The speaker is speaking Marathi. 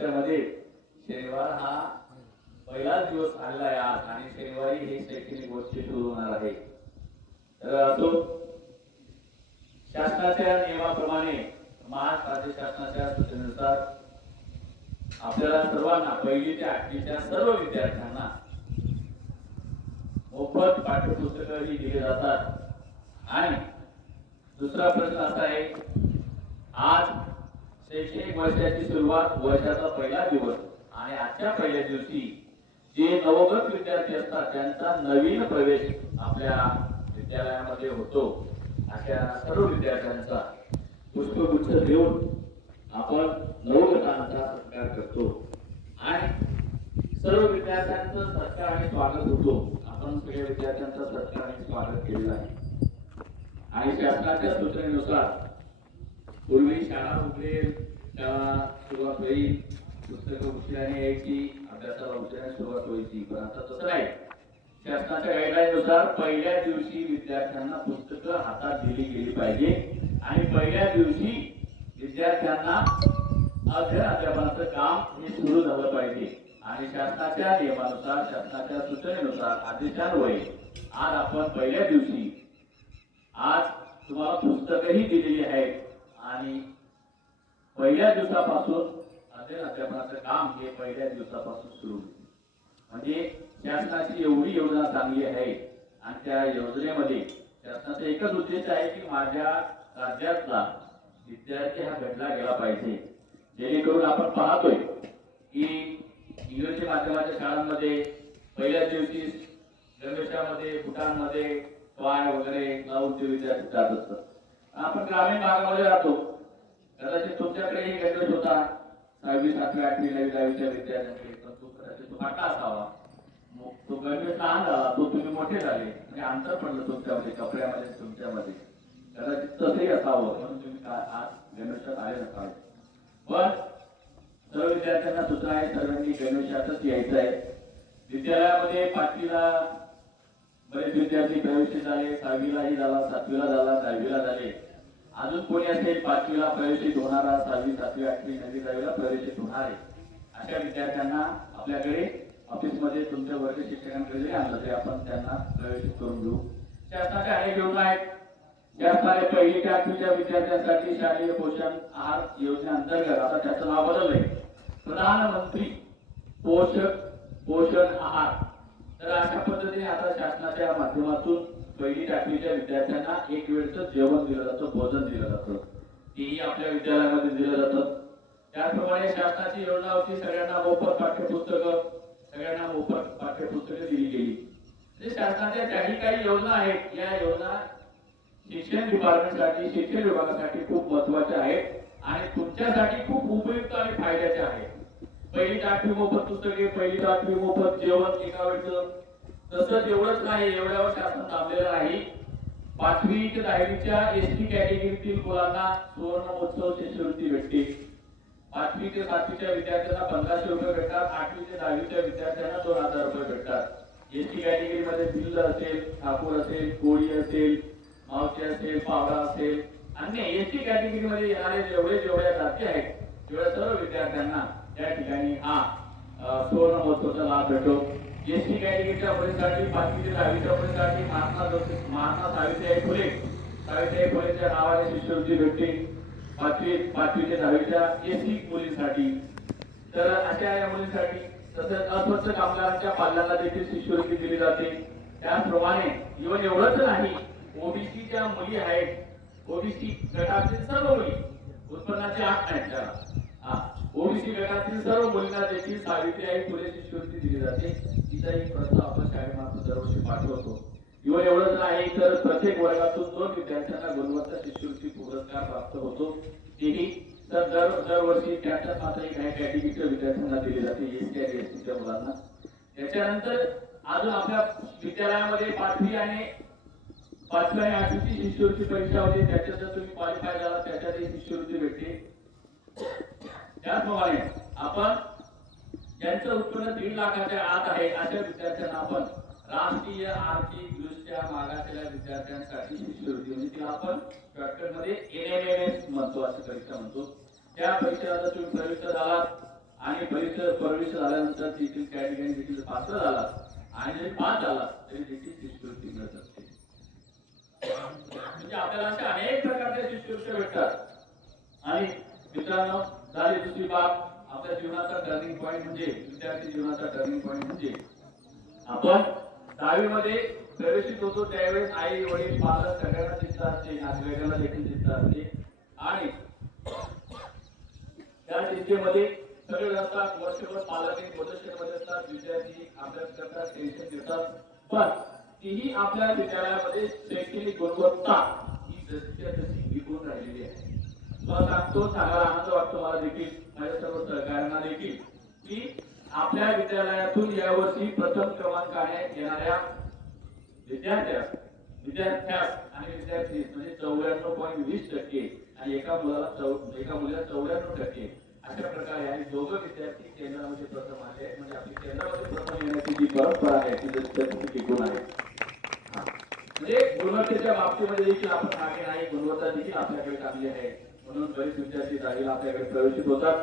वर्षामध्ये शनिवार हा पहिलाच दिवस आलेला आहे आज आणि शनिवारी हे शैक्षणिक वर्ष सुरू होणार आहे। तर असो शासनाच्या नियमाप्रमाणे महाराष्ट्र राज्य शासनाच्या सूचनेनुसार आपल्याला सर्वांना पहिली ते आठवीच्या सर्व विद्यार्थ्यांना मोफत पाठ्यपुस्तकं ही दिली जातात। आणि दुसरा प्रश्न असा आहे, आज शैक्षणिक वर्षाची सुरुवात वर्षाचा पहिला दिवस आणि आजच्या पहिल्या दिवशी जे नवोगत विद्यार्थी असतात त्यांचा नवीन प्रवेश आपल्या विद्यालयामध्ये होतो। अशा सर्व विद्यार्थ्यांचा पुष्पगुच्छ देऊन आपण नवोगतांचा सत्कार करतो आणि सर्व विद्यार्थ्यांचं सत्कार आणि स्वागत होतो। आपण सगळ्या विद्यार्थ्यांचा सत्कार आणि स्वागत केलेलं आहे आणि शासनाच्या सूचनेनुसार पूर्वी शाळा उघडेल, शाळा सुरुवात होईल, पुस्तकं उशिराने यायची, अभ्यासाला उशिराने सुरुवात व्हायची, पण आता तसं नाही। शासनाच्या गाईडलाईन नुसार पहिल्या दिवशी विद्यार्थ्यांना पुस्तकं हातात दिली गेली पाहिजे आणि पहिल्या दिवशी विद्यार्थ्यांना अध्यापनाचं काम हे सुरू झालं पाहिजे आणि शासनाच्या नियमानुसार, शासनाच्या सूचनेनुसार, आदेशान्वये आज आपण पहिल्या दिवशी आज तुम्हाला पुस्तकंही दिलेली आहेत आणि पहिल्या दिवसापासून अध्यापनाचं काम हे पहिल्या दिवसापासून सुरू होईल। म्हणजे शासनाची एवढी योजना चांगली आहे आणि त्या योजनेमध्ये शासनाचा एकच उद्देश आहे की माझ्या राज्यातला विद्यार्थी हा घडला गेला पाहिजे, जेणेकरून आपण पाहतोय की इंग्रजी माध्यमाच्या शाळांमध्ये पहिल्या दिवशी गणवेशामध्ये, बुटांमध्ये पाय वगैरे लावून ते विद्यार्थी जात असतात। आपण ग्रामीण भागामध्ये राहतो, कदाचित तुमच्याकडेही गणवेश होता 6वी, 7वी, 8वी, 9वी, 10वीच्या विद्यार्थ्यांकडे, पण तो कदाचित तो फाटला असावा, तो गणवेश लहान झाला, तो तुम्ही मोठे झाले म्हणजे अंतर पडलं तुमच्यामध्ये, कपड्यामध्ये तुमच्यामध्ये, कदाचित तसंही असावं म्हणून तुम्ही आज गणवेशात आले नसावे। पण सर्व विद्यार्थ्यांना सूचना आहे, सर्वांनी गणवेशातच यायचं आहे। विद्यालयामध्ये 5वीला बरेच विद्यार्थी प्रवेशित झाले, 6वीलाही झाला, 7वीला झाला, 10वीला झाले, अजून कोणी असेल 5वीला प्रवेशित होणारा, 6वी, 7वी, 8वी, 9वी, 10वीला प्रवेशित होणार आहे, अशा विद्यार्थ्यांना आपल्याकडे ऑफिसमध्ये तुमच्या वर्ग शिक्षकांकडे जरी आणलं तरी आपण त्यांना प्रवेशित करून घेऊ। शासनाच्या अनेक योजना आहेत। शासनाने 1ली ते 8वीच्या विद्यार्थ्यांसाठी शालेय पोषण आहार योजनेअंतर्गत आता त्याचं नाव बदललंय, प्रधानमंत्री पोषण आहार। तर अशा पद्धतीने आता शासनाच्या माध्यमातून 1ली ते 8वीच्या विद्यार्थ्यांना एक वेळचं जेवण दिलं जातं, भोजन दिलं जातं, तेही आपल्या विद्यालयामध्ये दिलं जातं। त्याचप्रमाणे शासनाची योजना होती सगळ्यांना मोफत पाठ्यपुस्तकं, सगळ्यांना मोफत पाठ्यपुस्तकं दिली गेली। म्हणजे शासनाच्या ज्याही काही योजना आहेत या योजना शिक्षण डिपार्टमेंटसाठी, शिक्षण विभागासाठी खूप महत्त्वाच्या आहेत आणि तुमच्यासाठी खूप उपयुक्त आणि फायद्याच्या आहेत। 1ली ते 8वी मोफत पुस्तके, 1ली ते 8वी मोफत जेवण एका वेळचं, तसंच एवढंच नाही, एवढ्यावर शासन थांबलेलं नाही। 5वी ते 10वीच्या एसटी कॅटेगरीतील मुलांना सुवर्ण महोत्सव शिष्यवृत्ती भेटते। 5वी ते 7वीच्या विद्यार्थ्यांना 1500 रुपये भेटतात, 8वी ते 10वीच्या विद्यार्थ्यांना 2000 रुपये भेटतात। एसटी कॅटेगरीमध्ये भिल्ल असेल, ठाकूर असेल, कोळी असेल, मावशी असेल, पावडा असेल, अन्य एसटी कॅटेगरीमध्ये येणारे जेवढ्या जाती आहेत तेवढ्या सर्व विद्यार्थ्यांना त्या ठिकाणी हा सुवर्ण महोत्सवाचा लाभ भेटतो। एसटी कॅटेगरीच्या मुलींसाठी 5वी ते 10वीच्या मुलींसाठी महात्मा सावित्रीबाई फुलेच्या नावाने शिष्यवृत्ती भेटते 5वी ते 10वीच्या एसटी मुलींसाठी। तर अशा या मुलींसाठी तसंच अस्वच्छ कामगारांच्या पाल्यांना देखील शिष्यवृत्ती दिली जाते। त्याचप्रमाणे इव्हन एवढंच नाही, ओबीसीच्या मुली आहेत, ओबीसी गटातील सर्व मुली, उत्पन्नाची आठ नाही त्याला, ओबीसी गटातील सर्व मुलींना देखील सावित्रीबाई फुले शिष्यवृत्ती दिली जाते। तिचा एक प्रस्ताव आपण शाळेमार्फत दरवर्षी पाठवतो। इव्हन एवढंच नाही तर प्रत्येक वर्गातून 2 विद्यार्थ्यांना गुणवत्ता शिष्यवृत्ती पुरस्कार प्राप्त होतो, तेही तर दरवर्षी त्याच्या मात्र काही कॅटेगरीच्या विद्यार्थ्यांना दिली जाते, एसटी आणि एसटीच्या मुलांना। त्याच्यानंतर अजून आपल्या विद्यालयामध्ये 5वी आणि 8वीची शिष्यवृत्ती परीक्षा होती, त्याच्यात जर तुम्ही क्वालिफाय झाला त्याच्यातही शिष्यवृत्ती भेटते। त्याचप्रमाणे आपण ज्यांचं उत्पन्न 3 लाखाच्या आत आहे अशा विद्यार्थ्यांना आपण राष्ट्रीय आर्थिक दृष्ट्या मागासलेल्या विद्यार्थ्यांसाठी शिष्यवृत्ती, म्हणजे तिला आपण शॉर्टकट मध्ये NMMS म्हणतो, असं परीक्षा म्हणतो। त्या परीक्षेला जर तुम्ही प्रविष्ट झालात आणि प्रवेश झाल्यानंतर देखील त्या ठिकाणी देखील पात्र झाला आणि जरी पास झाला तरी देखील शिष्यवृत्ती मिळत असते. म्हणजे आपल्याला अशा अनेक प्रकारच्या शिष्यवृत्त्या भेटतात. आणि मित्रांनो, झाली दुसरी बाब. आपल्या जीवनाचा टर्निंग पॉईंट म्हणजे विद्यार्थी जीवनाचा टर्निंग पॉईंट म्हणजे आपण 10वी मध्ये प्रवेशित होतो त्यावेळेस आई वडील पालक सगळ्यांना चिंता असते, नातेवाईकांना देखील चिंता असते आणि त्या चिंतेमध्ये सगळे असतात. वर्षभर पालक मध्ये असतात, विद्यार्थी अभ्यास करतात, टेन्शन घेतात. पण तीही आपल्या विद्यालयामध्ये शैक्षणिक गुणवत्ता ही जशीच्या तशी टिकून राहिलेली आहे. मला सांगतो, चांगला आनंद वाटतो मला देखील, माझ्या सर्व सहकाऱ्यांना देखील, की आपल्या विद्यालयातून यावर्षी प्रथम क्रमांकाने येणाऱ्या विद्यार्थ्यास आणि विद्यार्थी म्हणजे 94.20% आणि एका मुलीला 94% अशा प्रकारे आणि दोघं विद्यार्थी केंद्रामध्ये प्रथम आले. म्हणजे आपली केंद्रामध्ये प्रथम येण्याची जी परंपरा आहे ती जशी टिकून आहे. म्हणजे गुणवत्तेच्या बाबतीमध्ये देखील आपण मागे नाही, गुणवत्ता देखील आपल्याकडे चांगली आहे. म्हणून बरेच विद्यार्थी 10वीला आपल्याकडे प्रवेशित होतात